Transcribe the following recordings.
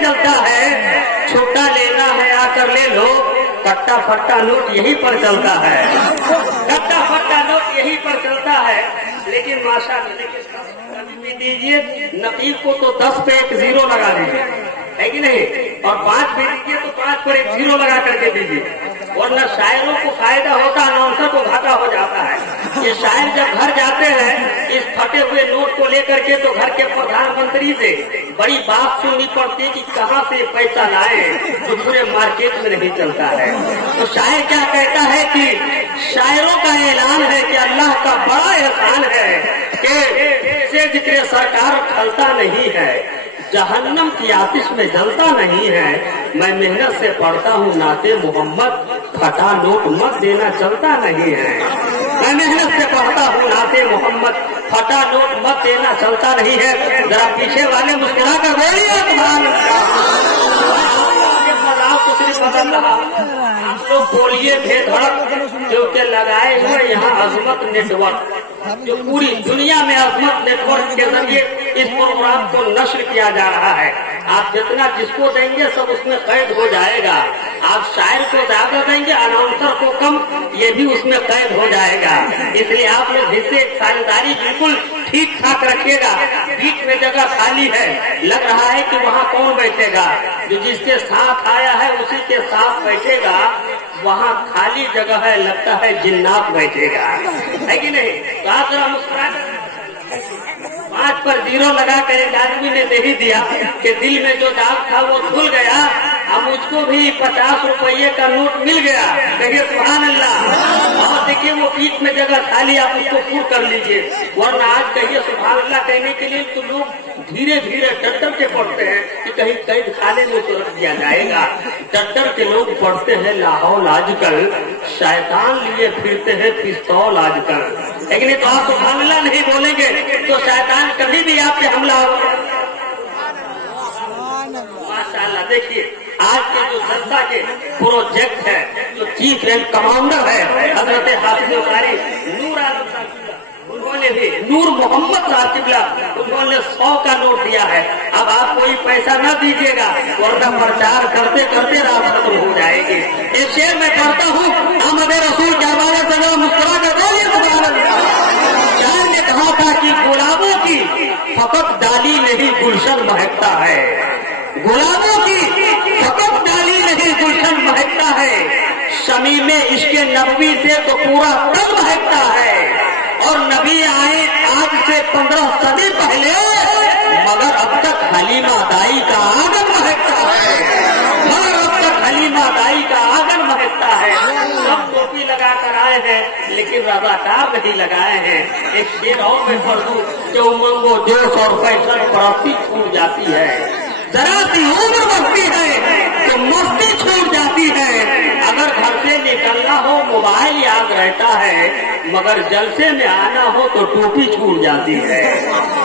जलता है, छुट्टा लेना है आकर ले लो, कट्टा फट्टा नोट यहीं पर चलता है, कट्टा फट्टा नोट यहीं पर चलता है। लेकिन माशाअल्लाह भी दीजिए, नकीब को तो 10 पे एक 0 लगा दीजिए, है कि नहीं, और 5 पे दीजिए तो 5 पर एक 0 लगा करके दीजिए, वरना शायरों को फायदा होता, अनाउंसर को घाटा हो जाता है। ये शायर जब घर जाते हैं इस फटे हुए नोट को लेकर के, तो घर के प्रधानमंत्री से बड़ी बात सुननी पड़ती है कि कहाँ से पैसा लाए, तो पूरे मार्केट में नहीं चलता है। तो शायर क्या कहता है कि शायरों का ऐलान है कि अल्लाह का बड़ा एहसान है कि से जिक्र सरकार फलता नहीं है, जहन्नम की आतिश में जलता नहीं है। मैं मेहनत से पढ़ता हूँ नाते मोहम्मद, फटा नोट मत देना चलता नहीं है। मैं मेहनत से पढ़ता हूँ नाते मोहम्मद, फटा नोट मत देना चलता नहीं है। जरा पीछे वाले मुस्कुरा कर बोलिए कुछ बदल रहा। आप लोग बोलिए भेदभाव जो के लगाए हुए यहाँ अजमत नेटवर्क, जो पूरी दुनिया में अजमत नेटवर्क के जरिए इस प्रोग्राम को नष्ट किया जा रहा है। आप जितना जिसको देंगे सब उसमें कैद हो जाएगा। आप शायर को ज्यादा देंगे, अनाउंसर को कम, ये भी उसमें कैद हो जाएगा। इसलिए आप लोग हिस्से साझेदारी बिल्कुल ठीक ठाक रखिएगा। बीच में जगह खाली है, लग रहा है कि वहाँ कौन बैठेगा, जो जिसके साथ आया है उसी के साथ बैठेगा। वहाँ खाली जगह है, लगता है जिन्नात बैठेगा, है कि नहीं। तो आप जरा मुस्कुरा 5 पर 0 लगा कर एक आदमी ने दे ही दिया कि दिल में जो दाग था वो धुल गया। अब मुझको भी 50 रुपये का नोट मिल गया, कहिए सुभान अल्लाह। और देखिए वो बीच में जगह खाली, आप उसको पूर्ण कर लीजिए, वरना आज कहिए सुभान अल्लाह कहने के लिए तो लोग धीरे धीरे डर के पढ़ते हैं कि कहीं कैद खाने में तो रख दिया जाएगा। डर के लोग पढ़ते हैं लाहौल आजकल, शैतान लिए फिरते हैं पिस्तौल आजकल। लेकिन तो आप सुभान अल्लाह नहीं बोलेंगे तो शैतान कभी भी आप पे हमला होगा। माशाअल्लाह देखिए आज के जो जनता के प्रोजेक्ट है, जो चीफ एंड कमांडर है हजरत हाफिज कारी नूर आलम साहब, उन्होंने भी नूर मोहम्मद साहिबला, उन्होंने 100 का नोट दिया है। अब आप कोई पैसा न दीजिएगा, वरना प्रचार करते करते रात खत्म हो जाएगी। एक शेर में पढ़ता हूँ, अहमद रसूल के हवाले से मुस्कुरा कर बोलिए सुभान अल्लाह। शायर ने कहा था कि गुलाबों की फकत डाली नहीं गुलशन महकता है, गुलाबों की फकत डाली नहीं गुलशन महकता है। शमी में इश्क़े नबवी से तो पूरा तन महकता है। और नबी आए आज से 15 सदी पहले, मगर अब तक हलीमा दाई का आंगन महकता है, मगर अब तक हलीमा दाई का आंगन महकता है। सब टोपी लगा कर आए हैं लेकिन रज़ाकार नहीं लगाए हैं। एक शेर और मैं पढ़ दूं, जो उमंगो जोश और फैशन प्रवृत्ति छूट जाती है, जरा सी उम्र बढ़ती है तो मस्ती छूट जाती है। अगर घर से निकलना हो मोबाइल याद रहता है, मगर जलसे में आना हो तो टोपी छूट जाती है।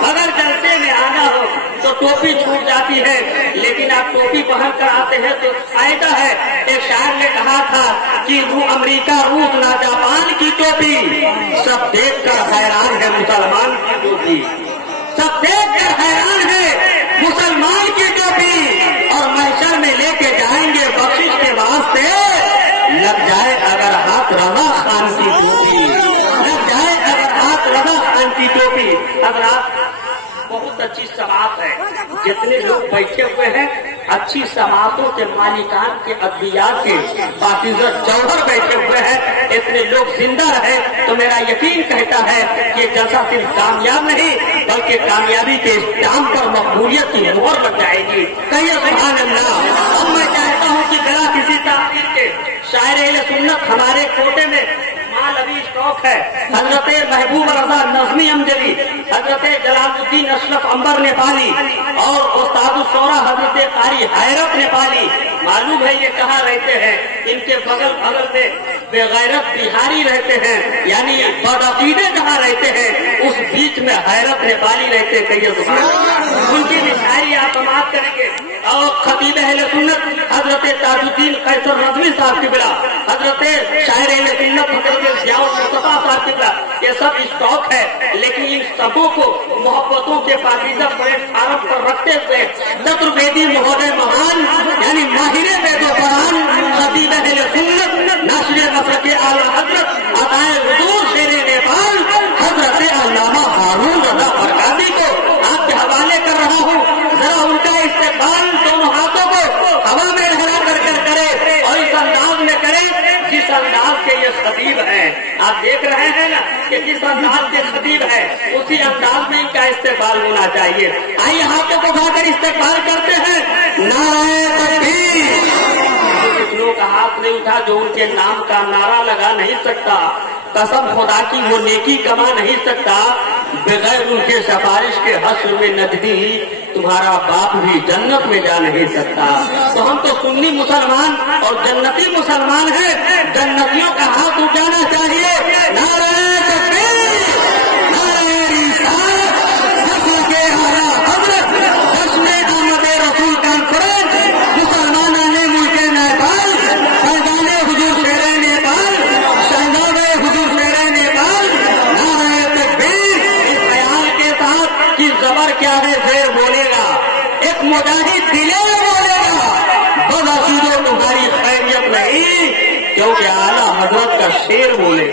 अगर जलसे में आना हो तो टोपी छूट जाती है, लेकिन आप टोपी पहन कर आते हैं तो फायदा है। एक शायर ने कहा था कि वो अमेरिका रूस ना जापान की टोपी, सब देख कर हैरान है मुसलमान की टोपी, सब देख कर हैरान है मुसलमान की टोपी। और महशर में लेके जाएंगे बख्शिश के वास्ते, लग जाए अगर हाथ रजा खान की टोपी, लग जाए अगर हाथ रजा खान की टोपी। अगर आप बहुत अच्छी समात है, जितने लोग बैठे हुए हैं अच्छी समातों के मालिकान के अद्वियात के पाकिज़त जौहर बैठे हुए हैं, इतने लोग जिंदा रहे तो मेरा यकीन कहता है कि जलसा सिर्फ कामयाब नहीं बल्कि कामयाबी के इस्तेमाल पर मकबूलियत की मोहर लग जाएगी। कहिए सुभान अल्लाह। अब मैं चाहता हूँ कि बिना किसी ताख़ीर के शायर सुन्नत हमारे कोटे में माल अभी स्टॉक है। हजरत महबूब रजा नज़मी अमजदी, हजरत जलालुद्दीन अशरफ अंबर नेपाली और उस्ताद शोरा हजरत कारी हैरत नेपाली। मालूम है ये कहाँ रहते हैं, इनके बगल बगल में बेगैरत बिहारी रहते हैं, यानी बदअकीदे जहाँ रहते हैं उस बीच में हैरत नेपाली रहते हैं। कहिए सुभान अल्लाह। उनकी निशानी आप समाप्त करेंगे। और खतीब अहले सुन्नत हजरत ताजुद्दीन कैसर नज़मी साहब की बिला, हजरत शायर अहले सुन्नत हजरत ज़ियाउल मुस्तफा साहब की बिला, ये सब स्टॉक है। लेकिन इन सबों को मोहब्बतों के पाकिज़ा प्लेटफार्म पर रखते हुए चतुर्वेदी महोदय यानी माहिरे में दो कुरान खतीब अहले सुन्नत नासिर मसलक आला हजरत अताए हुजूर शेरे नेपाल हजरत अल्लामा हारून रजा फरकादी को आपके हवाले कर रहा हूँ। जरा उनका इस्तेमाल दोनों हाथों को हवा में लहरा कर करे और इस अंदाज में करे जिस अंदाज के ये खतीब है। आप देख रहे हैं ना कि जिस अंदाज के खतीब है उसी अंदाज में इनका इस्तेमाल होना चाहिए। आइए हाथों को उठाकर इस्तेमाल करते हैं। नारे तकबीर। कुछ लोग का हाथ नहीं उठा जो उनके नाम का नारा लगा नहीं सकता, कसम खुदा की वो नेकी कमा नहीं सकता, बगैर उनके सिफारिश के हश्र में नजदी तुम्हारा बाप भी जन्नत में जा नहीं सकता। तो हम तो सुन्नी मुसलमान और जन्नती मुसलमान हैं, जन्नतियों का हाथ उठाना चाहिए। नारे तकबीर, नारे रिसालत, सफर के आला हजरत, जश्न आमद रसूल कॉन्फ्रेंस, मुसलमाना ने मुल्के नेपाल, फैजाने हुजूर शेरे नेपाल, शहजादे हुजूर शेरे नेपाल। नारे तकबीर। इस ख्याल के साथ कि जबर क्या है शेर बोलेगा, एक मुजाहिद दिलेर बोलेगा, बदअकीदों तुम्हारी खैरियत नहीं, क्योंकि आला हजरत का शेर बोले।